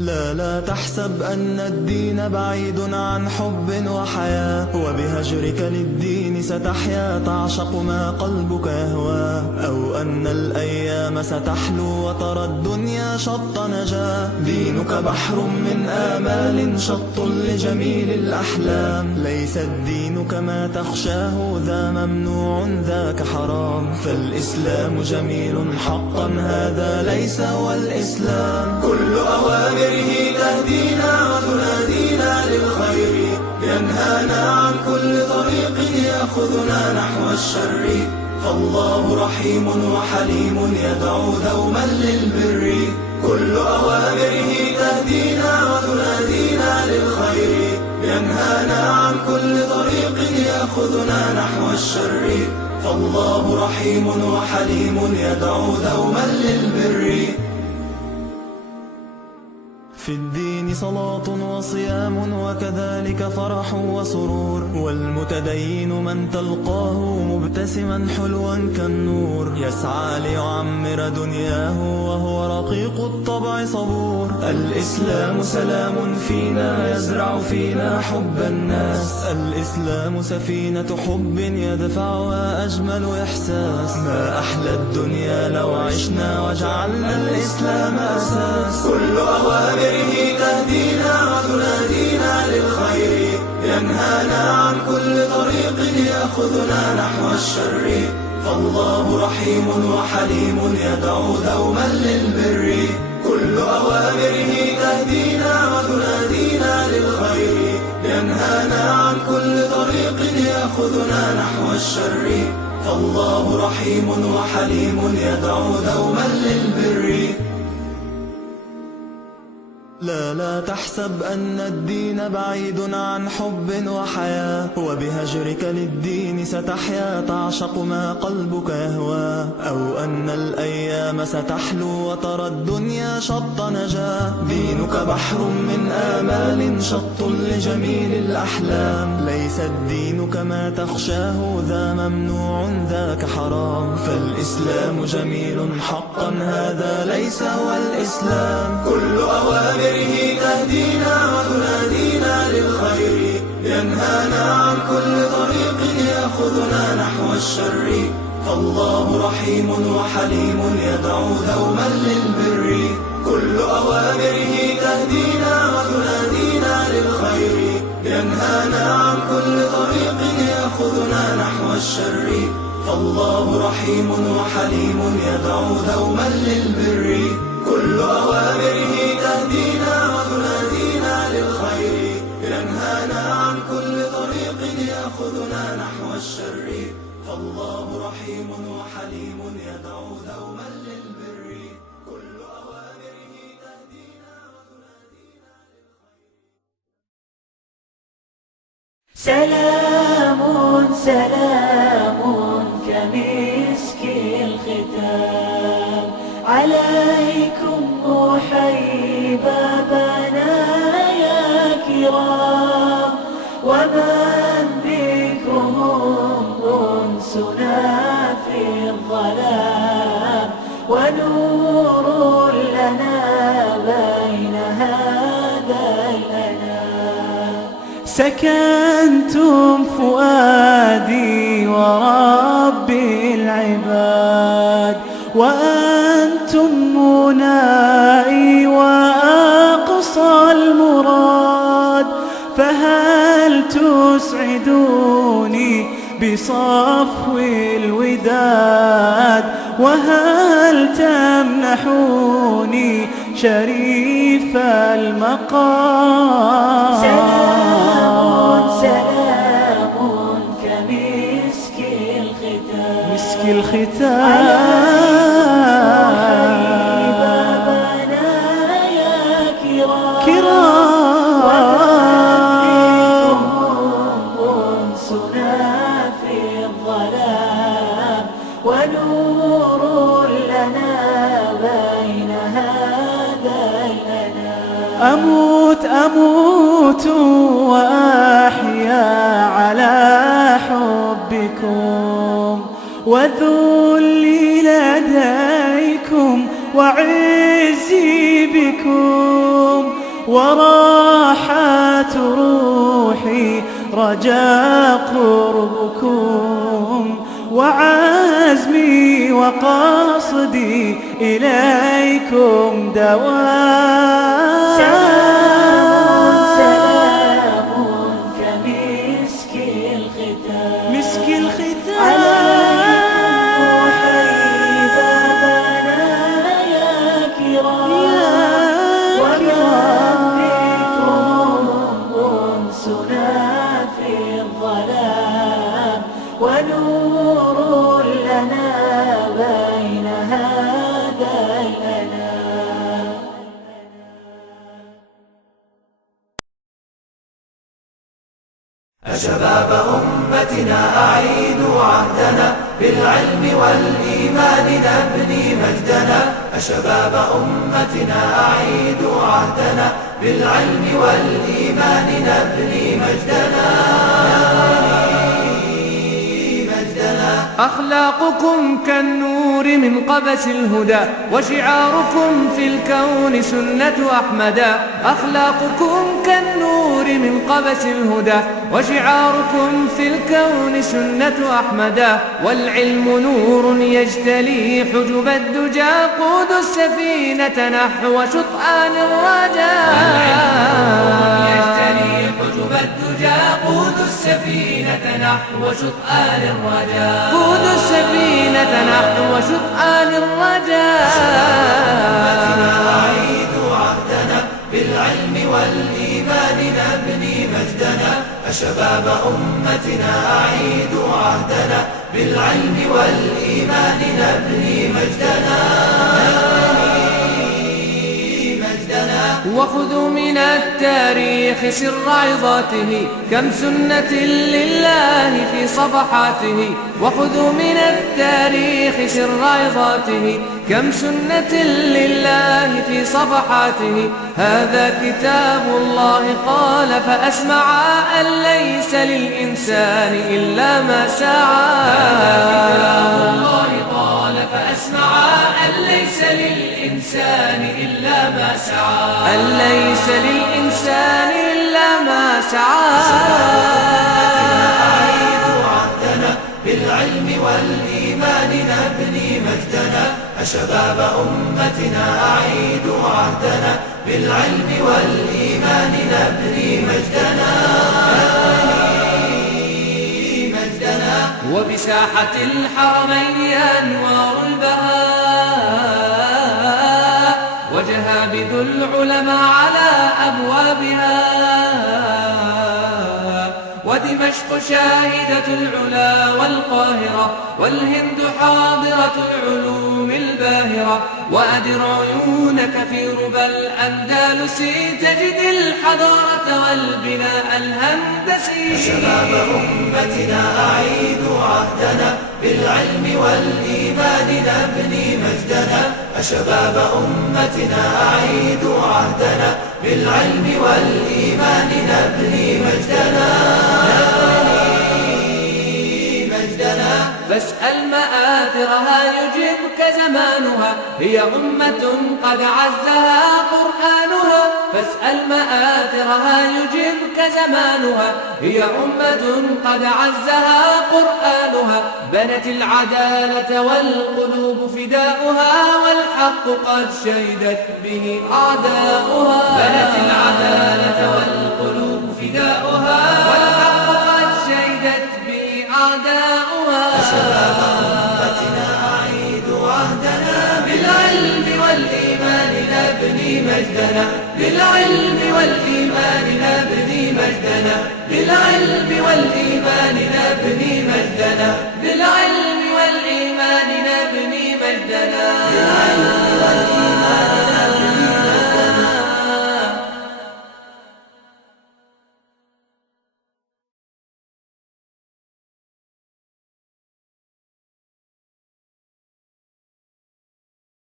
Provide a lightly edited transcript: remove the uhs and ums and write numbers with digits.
لا تحسب أن الدين بعيد عن حب وحياة، وبهجرك للدين ستحيا تعشق ما قلبك يهوى، أو أن الأيام ستحلو وترى الدنيا شط نجاة. دينك بحر من آمال شط لجميل الأحلام، ليس الدين كما تخشاه ذا ممنوع ذاك حرام، فالإسلام جميل حقا هذا ليس هو الإسلام. كل أوامره تهدينا وتنادينا للخير، ينهانا عن كل طريق يأخذنا نحو الشر، فالله رحيم وحليم يدعو دوما للبر. كل أوامره تهدينا وتنادينا للخير، ينهانا عن كل طريق يأخذنا نحو الشر، فالله رحيم وحليم يدعو دوما للبر. في الدين صلاة وصيام وكذلك فرح وسرور، والمتدين من تلقاه مبتسما حلوا كالنور، يسعى ليعمر دنياه وهو رقيق الطبع صبور. الإسلام سلام فينا يزرع فينا حب الناس، الإسلام سفينة حب يدفعها أجمل إحساس. ما أحلى الدنيا لو عشنا وجعلنا الإسلام أساس. كل أوامره تهدينا وتنادينا للخير، ينهانا عن كل طريق يأخذنا نحو الشر، فالله رحيم وحليم يدعو دوما للبر. كل أوامره تهدينا وتنادينا للخير، ينهانا عن كل طريق يأخذنا نحو الشر، فالله رحيم وحليم يدعو دوما للبر. لا تحسب أن الدين بعيد عن حب وحياة، وبهجرك للدين ستحيا تعشق ما قلبك يهوى، أو أن الأيام ستحلو وترى الدنيا شط نجاة. دينك بحر من آمال شط لجميل الأحلام، ليس الدين كما تخشاه ذا ممنوع ذاك حرام، فالإسلام جميل حقا هذا ليس هو الإسلام. كل أوامره تهدينا وتنادينا للخير، ينهانا عن كل طريق يأخذنا نحو الشر، فالله رحيم وحليم يدعو دوما للبر. كل أوامره تهدينا وتنادينا للخير، ينهانا عن كل طريق يأخذنا نحو الشر، فالله رحيم وحليم يدعو دوما للبر. كل أوامره تهدينا وتنادينا للخير، ينهانا عن كل طريق يأخذنا نحو الشر، فالله رحيم وحليم يدعو دوما للبر. كل أوامره تهدينا وتنادينا للخير. سلام سلام كمسك الختام، عليكم أحيي بابنا يا كرام، ومن ذكرهم أنسنا في الظلام، ونور لنا بين هذا الأنام. سكنتم فؤادي ورب العباد، وأنتم منائي وأقصى المراد، فهل تسعدوني بصفو الوداد، وهل تمنحوني شريف المقام. سلام سلام كمسك الختام، مسك الختام، ونور لنا بين هذا الأنام. أموت وأحيا على حبكم، وذلي لديكم وعزي بكم، وراحات روحي رجاء قربكم، وعزمي وقصدي إليكم دوام. سلام كمسك الختام، مسك الختام عليكم حبيبنا يا كرام، ومنكم أنسنا في الظلام، ونور لنا بين هذين الأنام. شباب أمتنا أعيدوا عهدنا، بالعلم والإيمان نبني مجدنا. شباب أمتنا أعيدوا عهدنا، بالعلم والإيمان نبني مجدنا. أخلاقكم كالنور من قبس الهدى، وشعاركم في الكون سنة أحمدا. أخلاقكم كالنور من قبس الهدى، وشعاركم في الكون سنة أحمدا. والعلم نور يجتلي حجب الدجى، قود السفينة نحو شطآن الرجاء. حجب الدجى قود السفينة نحو شطآن الرجاء. قود السفينة نحو شطآن الرجاء. أعيدوا عهدنا، بالعلم والإيمان نبني مجدنا. شباب أمتنا أعيدوا عهدنا، بالعلم والإيمان نبني مجدنا. وخذوا من التاريخ سر عظاته، كم سنة لله في صفحاته. وخذوا من التاريخ سر عظاته، كم سنة لله في صفحاته. هذا كتاب الله قال فأسمع أن ليس للإنسان إلا ما سعى. كتاب الله قال فأسمع أن ليس للإنسان إلا ما سعى. أن ليس للإنسان إلا ما سعى. أعيدوا عهدنا، بالعلم والإيمان نبني مجدنا. شباب أمتنا أعيدوا عهدنا، بالعلم والإيمان نبني مجدنا. وبساحة الحرمين أنوار البهاء، وجهابذ العلماء على أبوابها. ودمشق شاهدة العلا والقاهرة، والهند حاضرة العلوم الباهرة. وأدر عيونك في ربى الأندلس، تجد الحضارة والبناء الهندسي. شباب أمتنا أعيدوا عهدنا، بالعلم والإيمان نبني مجدنا. شباب أمتنا أعيدوا عهدنا، بالعلم والإيمان نبني مجدنا. فاسأل مآثرها يجبك زمانها، هي أمة قد عزها قرآنها. فاسأل مآثرها يجبك زمانها، هي أمة قد عزها قرآنها. بنت العدالة والقلوب فداؤها، والحق قد شهدت به أعداؤها. بنت العدالة والقلوب فداؤها، والحق قد شهدت به أعداؤها. شباب أمتنا أعيدوا عهدنا، بالعلم والإيمان نبني مجدنا. بالعلم والإيمان نبني مجدنا. بالعلم والإيمان